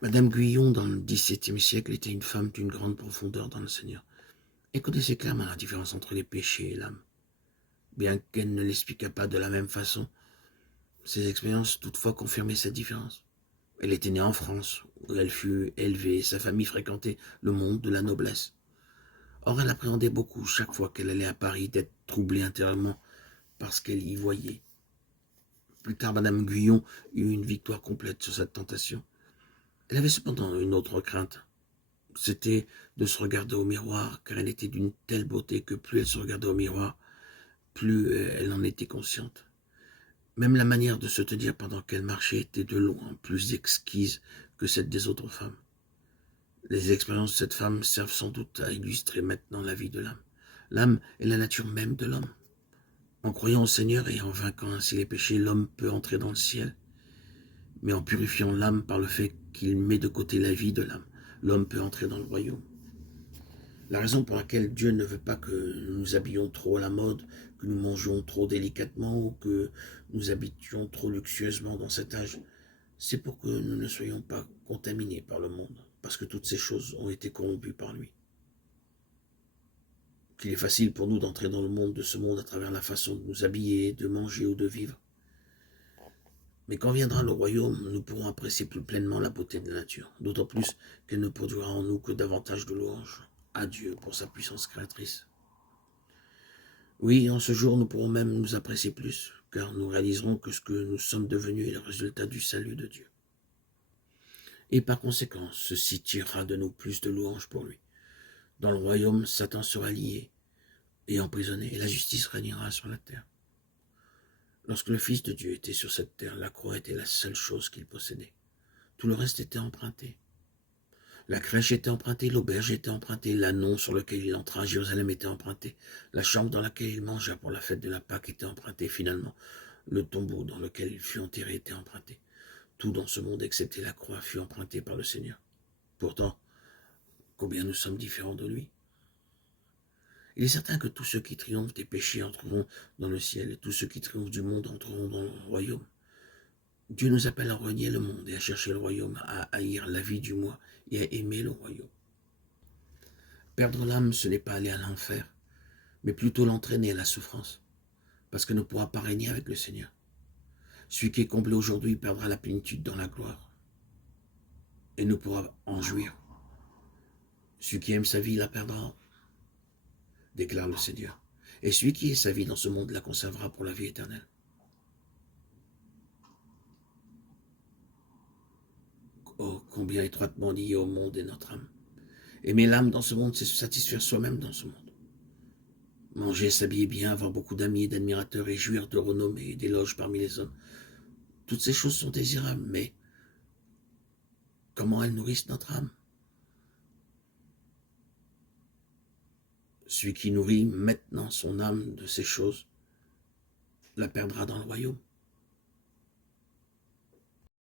Madame Guyon, dans le XVIIe siècle, était une femme d'une grande profondeur dans le Seigneur. Elle connaissait clairement la différence entre les péchés et l'âme. Bien qu'elle ne l'expliquât pas de la même façon, ses expériences toutefois confirmaient cette différence. Elle était née en France, où elle fut élevée, et sa famille fréquentait le monde de la noblesse. Or, elle appréhendait beaucoup, chaque fois qu'elle allait à Paris, d'être troublée intérieurement par ce qu'elle y voyait. Plus tard, Madame Guyon eut une victoire complète sur cette tentation. Elle avait cependant une autre crainte. C'était de se regarder au miroir, car elle était d'une telle beauté que plus elle se regardait au miroir, plus elle en était consciente. Même la manière de se tenir pendant qu'elle marchait était de loin plus exquise que celle des autres femmes. Les expériences de cette femme servent sans doute à illustrer maintenant la vie de l'âme. L'âme est la nature même de l'homme. En croyant au Seigneur et en vainquant ainsi les péchés, l'homme peut entrer dans le ciel. Mais en purifiant l'âme par le fait qu'il met de côté la vie de l'âme, l'homme peut entrer dans le royaume. La raison pour laquelle Dieu ne veut pas que nous nous habillions trop à la mode, que nous mangions trop délicatement ou que nous habitions trop luxueusement dans cet âge, c'est pour que nous ne soyons pas contaminés par le monde, parce que toutes ces choses ont été corrompues par lui. Qu'il est facile pour nous d'entrer dans le monde de ce monde à travers la façon de nous habiller, de manger ou de vivre. Mais quand viendra le royaume, nous pourrons apprécier plus pleinement la beauté de la nature, d'autant plus qu'elle ne produira en nous que davantage de louanges à Dieu pour sa puissance créatrice. Oui, en ce jour, nous pourrons même nous apprécier plus, car nous réaliserons que ce que nous sommes devenus est le résultat du salut de Dieu. Et par conséquent, ceci tirera de nous plus de louanges pour lui. Dans le royaume, Satan sera lié et emprisonné, et la justice régnera sur la terre. Lorsque le Fils de Dieu était sur cette terre, la croix était la seule chose qu'il possédait. Tout le reste était emprunté. La crèche était empruntée, l'auberge était empruntée, l'annon sur lequel il entra à Jérusalem était emprunté, la chambre dans laquelle il mangea pour la fête de la Pâque était empruntée. Finalement, le tombeau dans lequel il fut enterré était emprunté. Tout dans ce monde, excepté la croix, fut emprunté par le Seigneur. Pourtant, combien nous sommes différents de lui. Il est certain que tous ceux qui triomphent des péchés entreront dans le ciel, et tous ceux qui triomphent du monde entreront dans le royaume. Dieu nous appelle à renier le monde et à chercher le royaume, à haïr la vie du moi et à aimer le royaume. Perdre l'âme, ce n'est pas aller à l'enfer, mais plutôt l'entraîner à la souffrance, parce qu'elle ne pourra pas régner avec le Seigneur. Celui qui est comblé aujourd'hui perdra la plénitude dans la gloire, et ne pourra en jouir. Celui qui aime sa vie la perdra, déclare le Seigneur. Et celui qui est sa vie dans ce monde la conservera pour la vie éternelle. Oh, combien étroitement lié au monde est notre âme. Aimer l'âme dans ce monde, c'est se satisfaire soi-même dans ce monde. Manger, s'habiller bien, avoir beaucoup d'amis et d'admirateurs et jouir de renommée et d'éloges parmi les hommes. Toutes ces choses sont désirables, mais comment elles nourrissent notre âme? Celui qui nourrit maintenant son âme de ces choses la perdra dans le royaume.